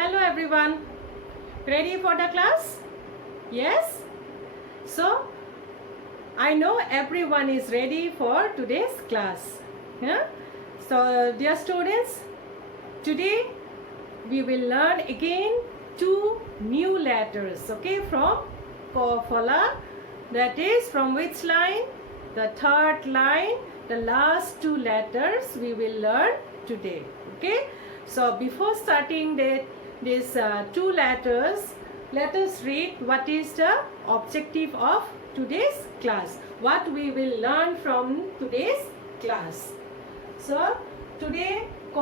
Hello everyone. Ready for the class? Yes? So, I know everyone is ready for today's class. Yeah? So, dear students, today we will learn again two new letters, okay, from Kofala. That is from which line? The third line, the last two letters we will learn today, okay? So, before starting these two letters, let us read what is the objective of today's class, what we will learn from today's class. So, today ক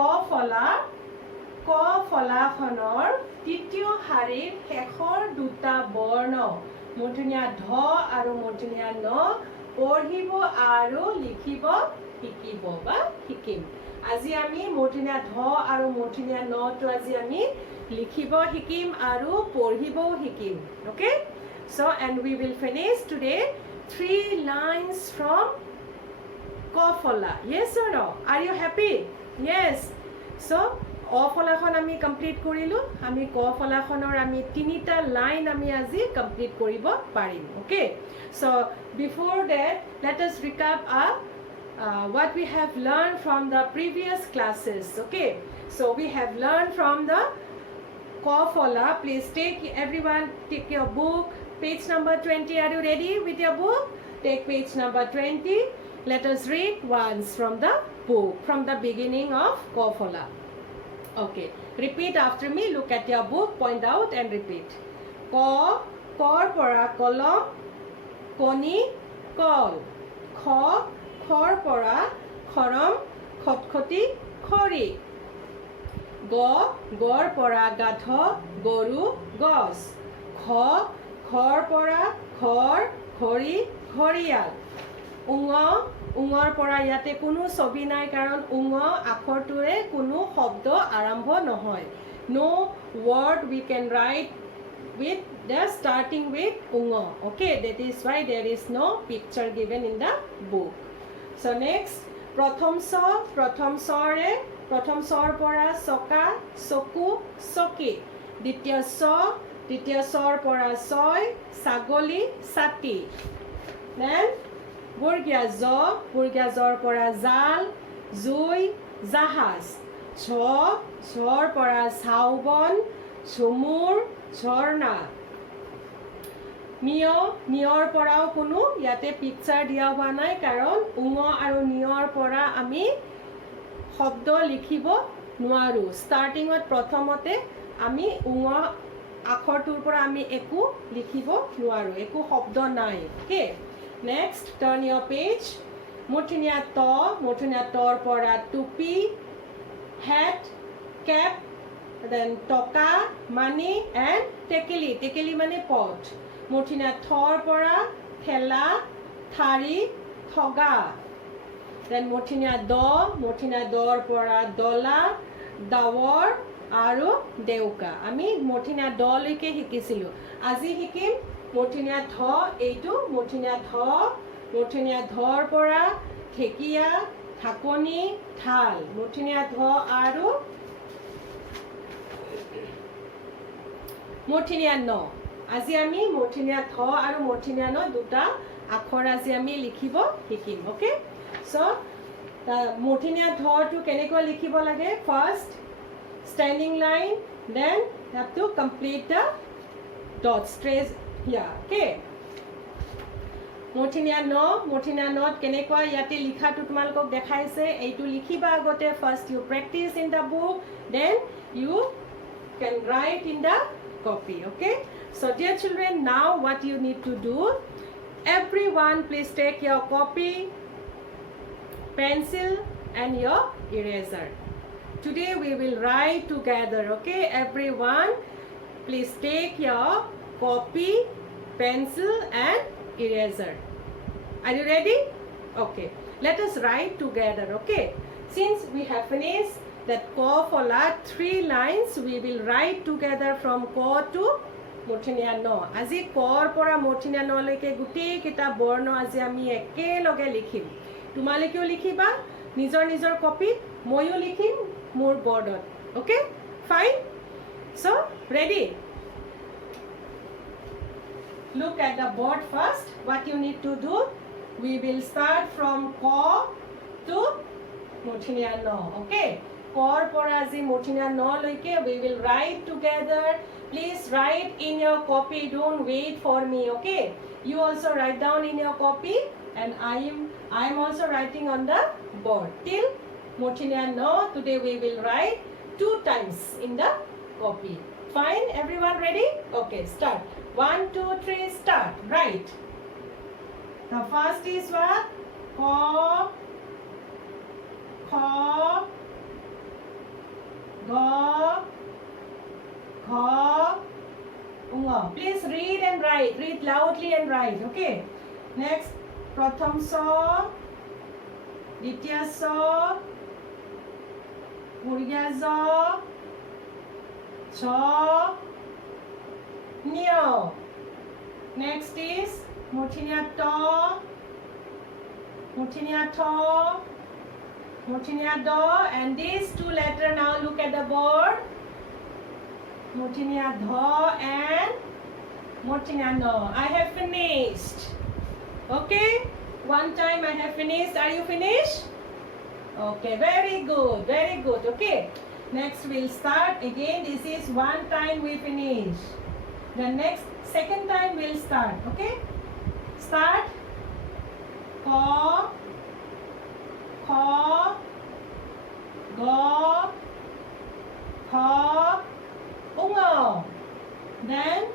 ফলাখনৰ তৃতীয় শাৰীৰ শেষৰ দুটা বৰ্ণ মূৰ্ধন্য ধ আৰু মূৰ্ধন্য ন পঢ়িব আৰু লিখিব শিকিব বা শিকিম। আজি আমি মূৰ্ধন্য ধ আৰু মূৰ্ধন্য নটো আজি আমি লিখিব শিকিম আৰু পঢ়িবও শিকিম। Okay? So, and we will finish today 3 lines from Kofala. Yes or no? Are you happy? Yes. So, অফলাখন আমি কমপ্লিট কৰিলোঁ। আমি ক ফলাখনৰ আমি তিনিটা লাইন আমি আজি কমপ্লিট কৰিব পাৰিম। অ'কে, চ' before date let us ৰিকাপ what we have learned from the previous classes. Okay, so we have learned from the Kofala. Please everyone take your book, page number 20. Are you ready with your book? Take page number 20. Let us read once from the book, from the beginning of Kofala. Okay, repeat after me. Look at your book, point out and repeat. Kor pora kolom, koni kol. Khor pora khorom, khotkhoti khori. Gor pora gatho, goru gos. Khor pora khor, khori khorial. উঙৰ পৰা ইয়াতে কোনো ছবি নাই কাৰণ উঙ আখৰটোৰে কোনো শব্দ আৰম্ভ নহয়। No word we can write with the starting with উঙ. Okay, that is why there is no picture given in the book. So next, প্ৰথম স্বৰ পৰা চকা চকু চকী। দ্বিতীয় স্বৰ পৰা ছয় ছাগলী ছাতি। Then বৰ্গীয়া জৰ পৰা জাল জুই জাহাজ। ঝৰ পৰা ঝাউবন ঝুমুৰ ঝৰ্ণা। নিয়ৰ পৰাও কোনো ইয়াতে পিকচাৰ দিয়া হোৱা নাই কাৰণ উঙ আৰু নিয়ৰ পৰা আমি শব্দ লিখিব নোৱাৰোঁ। ষ্টাৰ্টিঙত প্ৰথমতে আমি উঙ আখৰটোৰ পৰা আমি একো লিখিব নোৱাৰোঁ, একো শব্দ নাই। Okay, next turn your page. মূৰ্ধন্য তৰ পৰা টুপি hat cap, then টকা money and টেকেলি মানে pot. মূৰ্ধন্য থৰ পৰা ঠেলা ঠাৰি ঠগা। then মূৰ্ধন্য দৰ পৰা ডলা ডাৱৰ আৰু ডেউকা। আমি মূৰ্ধন্য লৈকে শিকিছিলোঁ। আজি শিকিম মূৰ্ধন্য ধ। এইটো মূৰ্ধন্য ধৰ পৰা ঢেকীয়া ঢাকনি ঢাল। মূৰ্ধন্য ধ আৰু মূৰ্ধন্য ন। আজি আমি মূৰ্ধন্য ধ আৰু মূৰ্ধন্য ন দুটা আখৰ আজি আমি লিখিব শিকিম। অ'কে, চ' মূৰ্ধন্য ধটো কেনেকৈ লিখিব লাগে? First standing line, then have to complete the dots, trace here. Okay, মূৰ্ধন্য নত কেনেকুৱা ইয়াতে লিখাটো তোমালোকক দেখাইছে। এইটো লিখিবা আগতে। First you practice in the book, then you can write in the copy. Okay, so dear children, now what you need to do, everyone please take your copy, pencil and your eraser. Today we will write together. Okay, everyone please take your copy, pencil and eraser. Are you ready? Okay, let us write together. Okay, since we have finished that Kofala 3 lines, we will write together from Ko to মূৰ্ধন্য ন। আজি কৰ পৰা মূৰ্ধন্য নলৈকে গোটেই কেইটা বৰ্ণ আজি আমি একেলগে লিখিম। তোমালোকেও লিখিবা নিজৰ কপিত, ময়ো লিখিম মোৰ বৰ্ডত। Okay, fine. So, ready? Look at the board first. What you need to do? We will start from Ko to Muthinia No. Okay? Kor pora ji Muthinia No loike we will write together. Please write in your copy. Don't wait for me. Okay? You also write down in your copy, and I am also writing on the board. Till Muthinia No, today we will write 2 times in the copy. Fine? Everyone ready? Okay, start. 1, 2, 3, start. Write. The first is what? Ko, Kho, Go, Kho, Ungo. Please read and write. Read loudly and write. Okay. Next, Pratham So, Ditya So, Murgya So, Cho, Nyo. Next is Muthinia To, Muthinia To, Muthinia Do, and these 2 letters now look at the board. Muthinia Dho and Muthinia No. I have finished. Okay? One time I have finished. Are you finished? Okay, very good, very good. Okay. Next we'll start again. This is 1 time we finish. The next, second time we'll start. Okay? Start. Ko, Kho, Go, Kho, Ungo. Then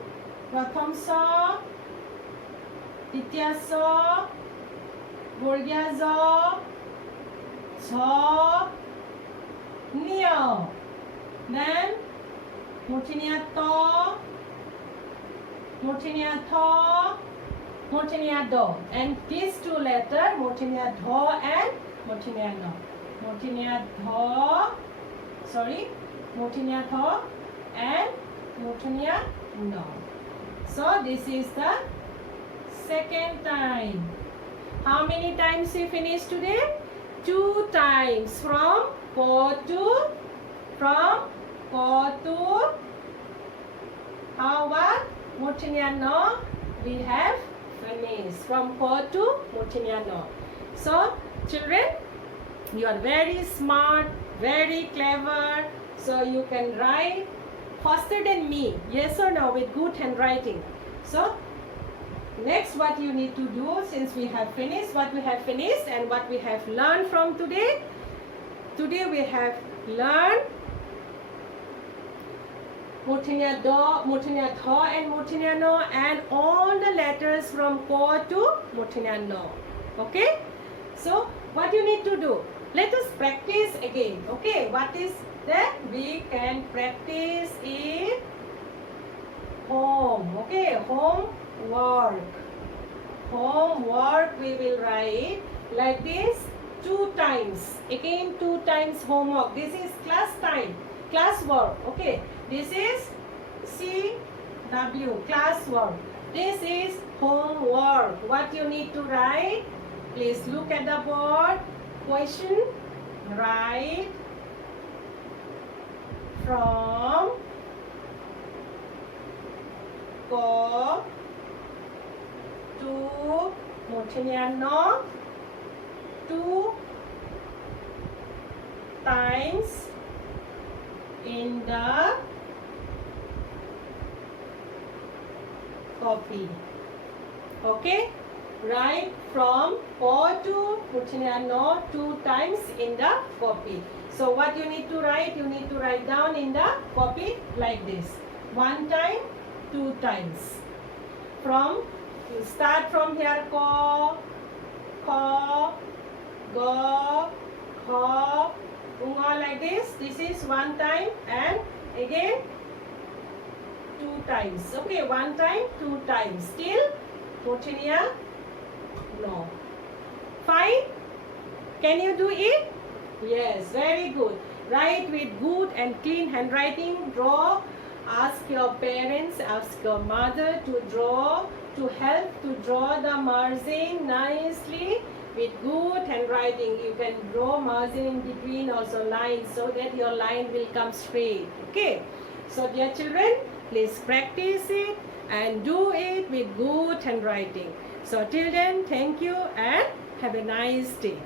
Pratham So, Ditya So, Murgya So, Cho, Nyo. Then Muthinia To, Muthinia Tho, Muthinia Do. And these 2 letters, Muthinia Dho and Muthinia No. Muthinia Dho, sorry, Muthinia Tho and Muthinia No. So this is the second time. How many times we finished today? 2 times. From Ko to how what? Muthinia No. We have finished from Ko to Muthinia No. So children, you are very smart, very clever. So you can write faster than me. Yes or no? With good handwriting. So next what you need to do, since we have finished what we have finished and what we have learned from today. Today we have learned Muthinia Do, Muthinia Tho and Muthinia No, and all the letters from Ko to Muthinia No. Okay? So what you need to do? Let us practice again. Okay? What is that? We can practice in home. Okay? Homework. Homework we will write like this 2 times. Again 2 times homework. This is class time. Class work. Okay? This is CW. Class work. This is homework. What you need to write? Please look at the board. Question. Write from Ko to Muthinia No 2 times in the copy. Okay? Write from Ko to Muthinia No 2 times in the copy. So what you need to write? You need to write down in the copy like this. 1 time, 2 times. You start from here. Ko, Kho, Go, Kho, Ungo like this. This is 1 time and again 2 times. Okay, 1 time, 2 times. Still Muthinia No. Fine? Can you do it? Yes, very good. Write with good and clean handwriting. Draw. Ask your parents, ask your mother to draw, to help to draw the margin nicely with good handwriting. You can draw margin in between also lines so that your line will come straight. Okay. So dear children, please practice it and do it with good handwriting. So till then, thank you and have a nice day.